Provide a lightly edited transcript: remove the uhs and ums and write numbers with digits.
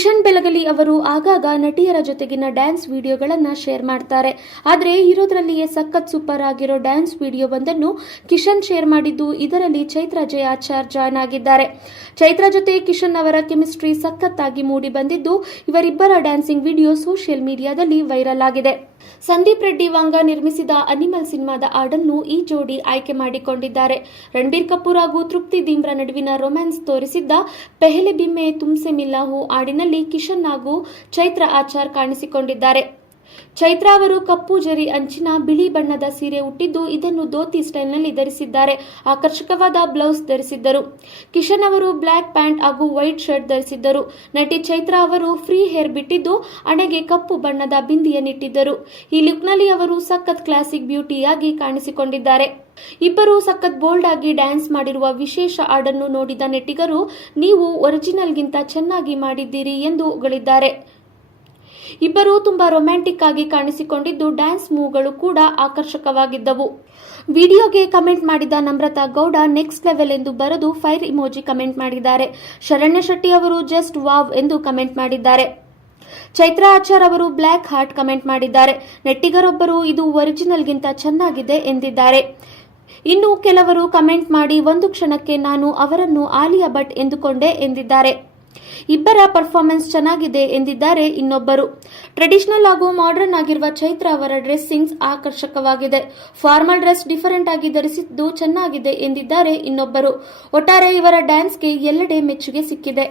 ಕಿಶನ್ ಬೆಳಗಲಿ ಅವರು ಆಗಾಗ ನಟಿಯರ ಜೊತೆಗಿನ ಡ್ಯಾನ್ಸ್ ವಿಡಿಯೋಗಳನ್ನು ಶೇರ್ ಮಾಡ್ತಾರೆ. ಆದರೆ ಇರೋದ್ರಲ್ಲಿಯೇ ಸಖತ್ ಸೂಪರ್ ಆಗಿರೋ ಡ್ಯಾನ್ಸ್ ವಿಡಿಯೋವೊಂದನ್ನು ಕಿಶನ್ ಶೇರ್ ಮಾಡಿದ್ದು, ಇದರಲ್ಲಿ ಚೈತ್ರಾ ಜೆ ಆಚಾರ್ ಜಾಯ್ನ್ ಆಗಿದ್ದಾರೆ. ಚೈತ್ರಾ ಜೊತೆ ಕಿಶನ್ ಅವರ ಕೆಮಿಸ್ಟ್ರಿ ಸಖತ್ತಾಗಿ ಮೂಡಿ ಬಂದಿದ್ದು, ಇವರಿಬ್ಬರ ಡ್ಯಾನ್ಸಿಂಗ್ ವಿಡಿಯೋ ಸೋಷಿಯಲ್ ಮೀಡಿಯಾದಲ್ಲಿ ವೈರಲ್ ಆಗಿದೆ. ಸಂದೀಪ್ ರೆಡ್ಡಿ ವಾಂಗ ನಿರ್ಮಿಸಿದ ಅನಿಮಲ್ ಸಿನಿಮಾದ ಹಾಡನ್ನು ಈ ಜೋಡಿ ಆಯ್ಕೆ ಮಾಡಿಕೊಂಡಿದ್ದಾರೆ. ರಣಬೀರ್ ಕಪೂರ್ ಹಾಗೂ ತೃಪ್ತಿ ಧೀಮ್ರಾ ನಡುವಿನ ರೊಮ್ಯಾನ್ಸ್ ತೋರಿಸಿದ್ದ ಪೆಹಲೆ ಭಿ ಮೈ ತುಮ್ಸೆ ಮಿಲಾ ಹೂಂ ಹಾಡಿನಲ್ಲಿ ಕಿಶನ್ ಹಾಗೂ ಚೈತ್ರಾ ಆಚಾರ್ ಕಾಣಿಸಿಕೊಂಡಿದ್ದಾರೆ. ಚೈತ್ರಾ ಅವರು ಕಪ್ಪು ಜರಿ ಅಂಚಿನ ಬಿಳಿ ಬಣ್ಣದ ಸೀರೆ ಉಟ್ಟಿದ್ದು, ಇದನ್ನು ಧೋತಿ ಸ್ಟೈಲ್ನಲ್ಲಿ ಧರಿಸಿದ್ದಾರೆ. ಆಕರ್ಷಕವಾದ ಬ್ಲೌಸ್ ಧರಿಸಿದ್ದರು. ಕಿಶನ್ ಅವರು ಬ್ಲಾಕ್ ಪ್ಯಾಂಟ್ ಹಾಗೂ ವೈಟ್ ಶರ್ಟ್ ಧರಿಸಿದ್ದರು. ನಟಿ ಚೈತ್ರಾ ಅವರು ಫ್ರೀ ಹೇರ್ ಬಿಟ್ಟಿದ್ದು, ಹಣೆಗೆ ಕಪ್ಪು ಬಣ್ಣದ ಬಿಂದಿಯನ್ನಿಟ್ಟಿದ್ದರು. ಈ ಲುಕ್ನಲ್ಲಿ ಅವರು ಸಖತ್ ಕ್ಲಾಸಿಕ್ ಬ್ಯೂಟಿಯಾಗಿ ಕಾಣಿಸಿಕೊಂಡಿದ್ದಾರೆ. ಇಬ್ಬರು ಸಖತ್ ಬೋಲ್ಡ್ ಆಗಿ ಡ್ಯಾನ್ಸ್ ಮಾಡಿರುವ ವಿಶೇಷ ಹಾಡನ್ನು ನೋಡಿದ ನೆಟ್ಟಿಗರು, ನೀವು ಒರಿಜಿನಲ್ಗಿಂತ ಚೆನ್ನಾಗಿ ಮಾಡಿದ್ದೀರಿ ಎಂದು ಹೊಗಳಿದ್ದಾರೆ. ಇಬ್ಬರು ತುಂಬಾ ರೊಮ್ಯಾಂಟಿಕ್ ಆಗಿ ಕಾಣಿಸಿಕೊಂಡಿದ್ದು, ಡ್ಯಾನ್ಸ್ ಮೂವ್ಗಳು ಕೂಡ ಆಕರ್ಷಕವಾಗಿದ್ದವು. ವಿಡಿಯೋಗೆ ಕಮೆಂಟ್ ಮಾಡಿದ ನಮ್ರತಾ ಗೌಡ ನೆಕ್ಸ್ಟ್ ಲೆವೆಲ್ ಎಂದು ಬರೆದು ಫೈರ್ ಇಮೋಜಿ ಕಮೆಂಟ್ ಮಾಡಿದ್ದಾರೆ. ಶರಣ್ಯ ಶೆಟ್ಟಿ ಅವರು ಜಸ್ಟ್ ವಾವ್ ಎಂದು ಕಮೆಂಟ್ ಮಾಡಿದ್ದಾರೆ. ಚೈತ್ರಾ ಆಚಾರ್ ಅವರು ಬ್ಲಾಕ್ ಹಾರ್ಟ್ ಕಮೆಂಟ್ ಮಾಡಿದ್ದಾರೆ. ನೆಟ್ಟಿಗರೊಬ್ಬರು ಇದು ಒರಿಜಿನಲ್ಗಿಂತ ಚೆನ್ನಾಗಿದೆ ಎಂದಿದ್ದಾರೆ. ಇನ್ನು ಕೆಲವರು ಕಮೆಂಟ್ ಮಾಡಿ, ಒಂದು ಕ್ಷಣಕ್ಕೆ ನಾನು ಅವರನ್ನು ಆಲಿಯಾ ಭಟ್ ಎಂದುಕೊಂಡೆ ಎಂದಿದ್ದಾರೆ. ಇಬ್ಬರ ಪರ್ಫಾರ್ಮೆನ್ಸ್ ಚೆನ್ನಾಗಿದೆ ಎಂದಿದ್ದಾರೆ ಇನ್ನೊಬ್ಬರು. ಟ್ರೆಡಿಷನಲ್ ಹಾಗೂ ಮಾಡರ್ನ್ ಆಗಿರುವ ಚೈತ್ರಾ ಅವರ ಡ್ರೆಸ್ಸಿಂಗ್ಸ್ ಆಕರ್ಷಕವಾಗಿದೆ. ಫಾರ್ಮಲ್ ಡ್ರೆಸ್ ಡಿಫರೆಂಟ್ ಆಗಿ ಧರಿಸಿದ್ದು ಚೆನ್ನಾಗಿದೆ ಎಂದಿದ್ದಾರೆ ಇನ್ನೊಬ್ಬರು. ಒಟ್ಟಾರೆ ಇವರ ಡ್ಯಾನ್ಸ್ಗೆ ಎಲ್ಲೆಡೆ ಮೆಚ್ಚುಗೆ ಸಿಕ್ಕಿದೆ.